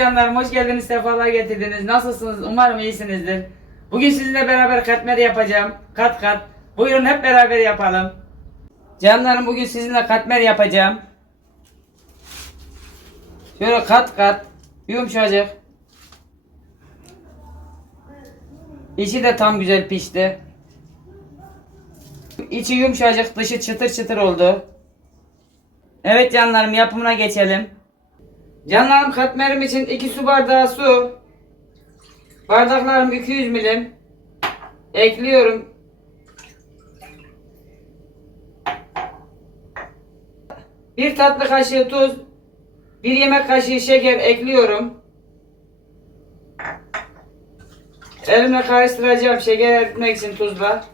canlarım, hoş geldiniz, sefalar getirdiniz. Nasılsınız? Umarım iyisinizdir. Bugün sizinle beraber katmer yapacağım. Kat kat. Buyurun hep beraber yapalım. Canlarım bugün sizinle katmer yapacağım. Şöyle kat kat. Yumuşacık. İçi de tam güzel pişti. İçi yumuşacık, dışı çıtır çıtır oldu. Evet canlarım yapımına geçelim. Canlarım katmerim için 2 su bardağı su. Bardaklarım 200 milim. Ekliyorum. Bir tatlı kaşığı tuz. Bir yemek kaşığı şeker ekliyorum. Elimle karıştıracağım şeker eritmek için tuzla.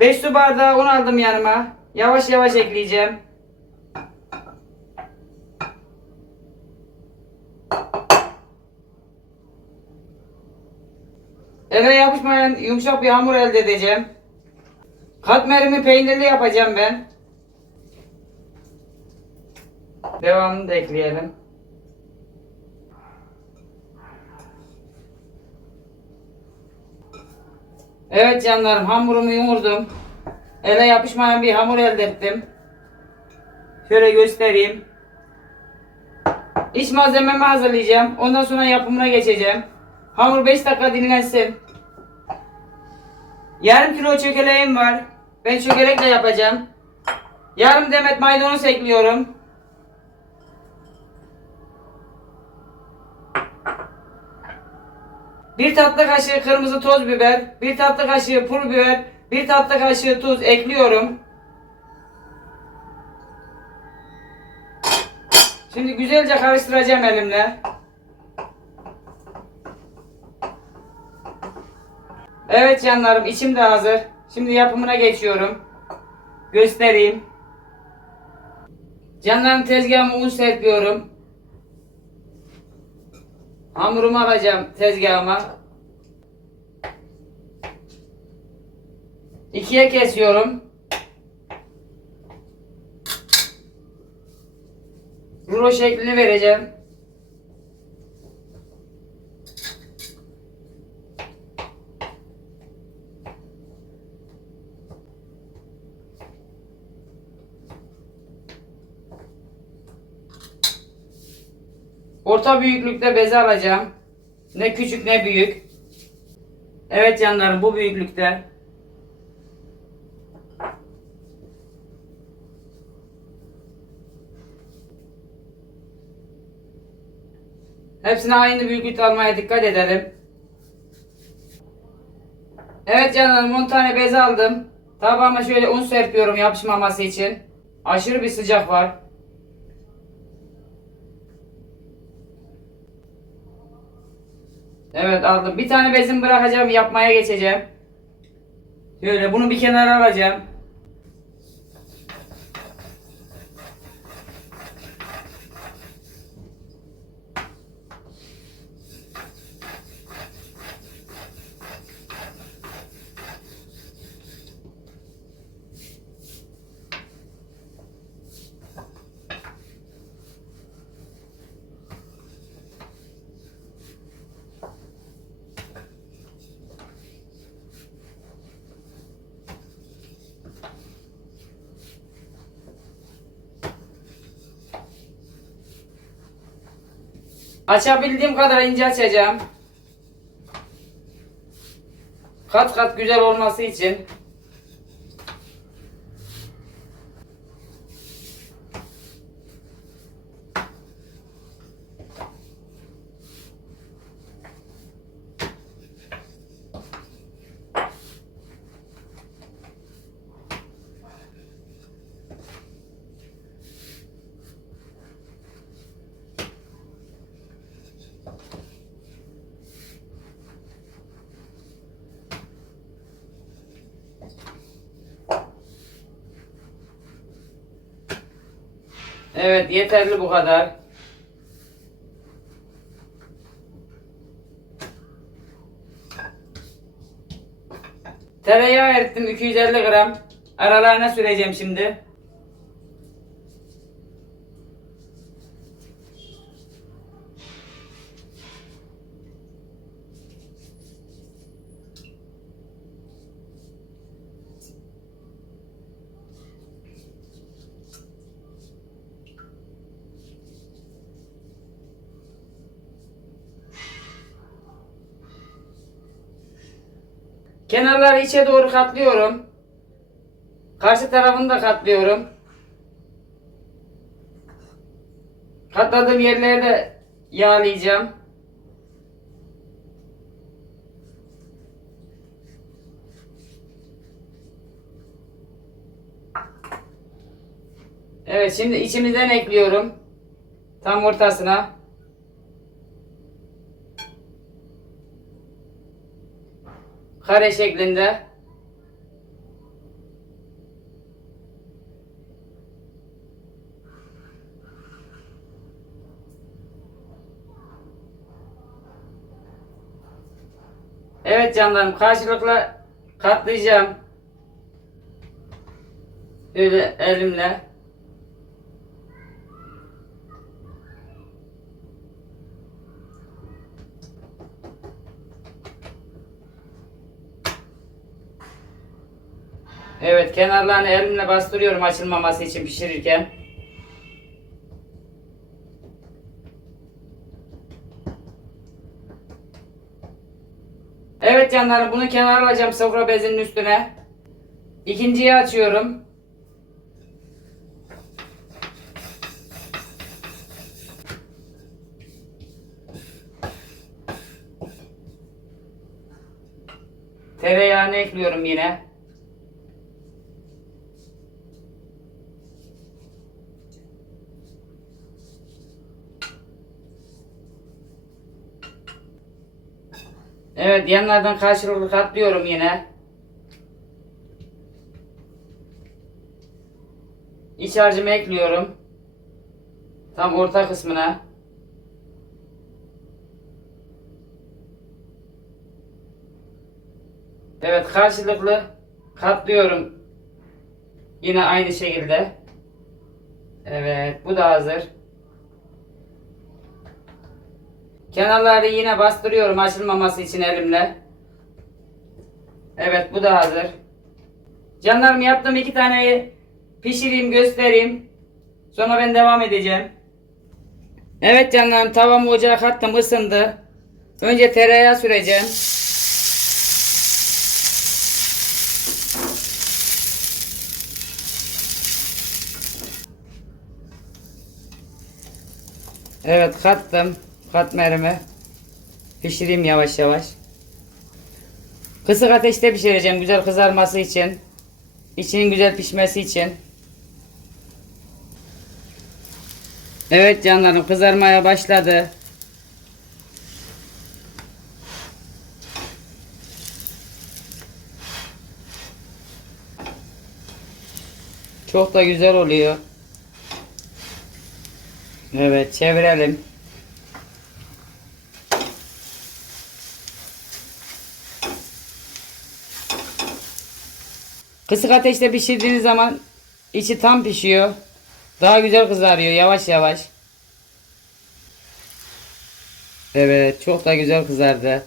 5 su bardağı un aldım yanıma. Yavaş yavaş ekleyeceğim. Ele yapışmayan yumuşak bir hamur elde edeceğim. Katmerimi peynirli yapacağım ben. Devamını da ekleyelim. Evet canlarım hamurumu yoğurdum. Ele yapışmayan bir hamur elde ettim. Şöyle göstereyim. İç malzememi hazırlayacağım. Ondan sonra yapımına geçeceğim. Hamur 5 dakika dinlensin. Yarım kilo çökeleğim var. Ben çökelekle yapacağım. Yarım demet maydanoz ekliyorum. Bir tatlı kaşığı kırmızı toz biber, bir tatlı kaşığı pul biber, bir tatlı kaşığı tuz ekliyorum. Şimdi güzelce karıştıracağım elimle. Evet canlarım içim de hazır. Şimdi yapımına geçiyorum. Göstereyim. Canlarım tezgahıma un serpiyorum. Hamurumu alacağım tezgahıma. İkiye kesiyorum. Rulo şeklini vereceğim. Orta büyüklükte beze alacağım. Ne küçük ne büyük. Evet canlarım bu büyüklükte. Hepsine aynı büyüklükte almaya dikkat edelim. Evet canlarım 10 tane bez aldım. Tabağıma şöyle un serpiyorum yapışmaması için. Aşırı bir sıcak var. Evet aldım. Bir tane bezim bırakacağım yapmaya geçeceğim. Şöyle bunu bir kenara alacağım. Açabildiğim kadar ince açacağım. Kat kat güzel olması için. Evet yeterli bu kadar. Tereyağı erittim 250 gram. Aralarına süreceğim şimdi. Kenarları içe doğru katlıyorum. Karşı tarafını da katlıyorum. Katladığım yerleri de yağlayacağım. Evet şimdi içimizden ekliyorum. Tam ortasına. Kare şeklinde. Evet canlarım karşılıklı katlayacağım. Böyle elimle. Evet kenarlarını elimle bastırıyorum açılmaması için pişirirken. Evet canlarım bunu kenara alacağım sofra bezinin üstüne. İkinciyi açıyorum. Tereyağını ekliyorum yine. Evet yanlardan karşılıklı katlıyorum yine. İç harcımı ekliyorum. Tam orta kısmına. Evet karşılıklı katlıyorum. Yine aynı şekilde. Evet bu da hazır. Kenarları yine bastırıyorum açılmaması için elimle. Evet bu da hazır. Canlarım yaptığım iki taneyi pişireyim göstereyim. Sonra ben devam edeceğim. Evet canlarım tavamı ocağa kattım ısındı. Önce tereyağı süreceğim. Evet kattım katmerimi. Pişireyim yavaş yavaş. Kısık ateşte pişireceğim güzel kızarması için. İçinin güzel pişmesi için. Evet canlarım kızarmaya başladı. Çok da güzel oluyor. Evet çevirelim. Kısık ateşte pişirdiğiniz zaman içi tam pişiyor. Daha güzel kızarıyor yavaş yavaş. Evet çok da güzel kızardı.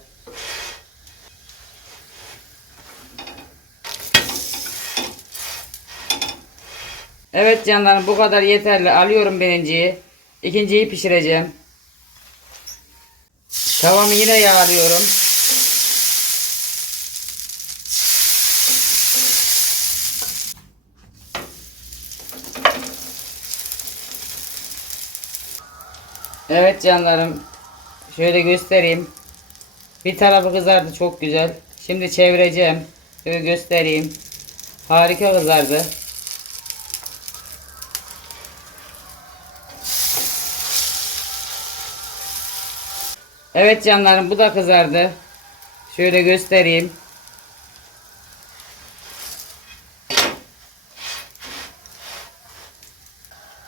Evet canlarım bu kadar yeterli. Alıyorum birinciyi. İkinciyi pişireceğim. Tavamı yine yağlıyorum. Evet canlarım. Şöyle göstereyim. Bir tarafı kızardı çok güzel. Şimdi çevireceğim. Şöyle göstereyim. Harika kızardı. Evet canlarım bu da kızardı. Şöyle göstereyim.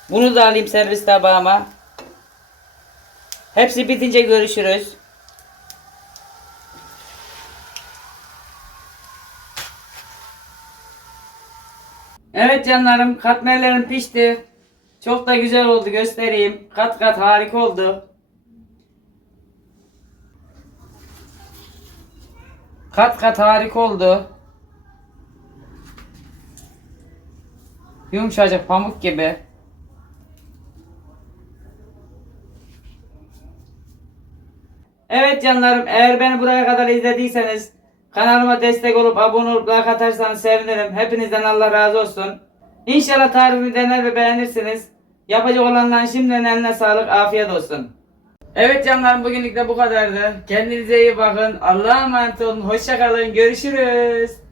Bunu da alayım servis tabağıma. Hepsi bitince görüşürüz. Evet canlarım katmerlerim pişti. Çok da güzel oldu göstereyim. Kat kat harika oldu. Kat kat harika oldu. Yumuşacık pamuk gibi. Evet canlarım eğer beni buraya kadar izlediyseniz Kanalıma destek olup abone olup like atarsanız sevinirim. Hepinizden Allah razı olsun. İnşallah tarifimi dener ve beğenirsiniz. Yapacak olanların şimdiden eline sağlık, afiyet olsun. Evet canlarım bugünlük de bu kadardı. Kendinize iyi bakın. Allah'a emanet olun. Hoşça kalın. Görüşürüz.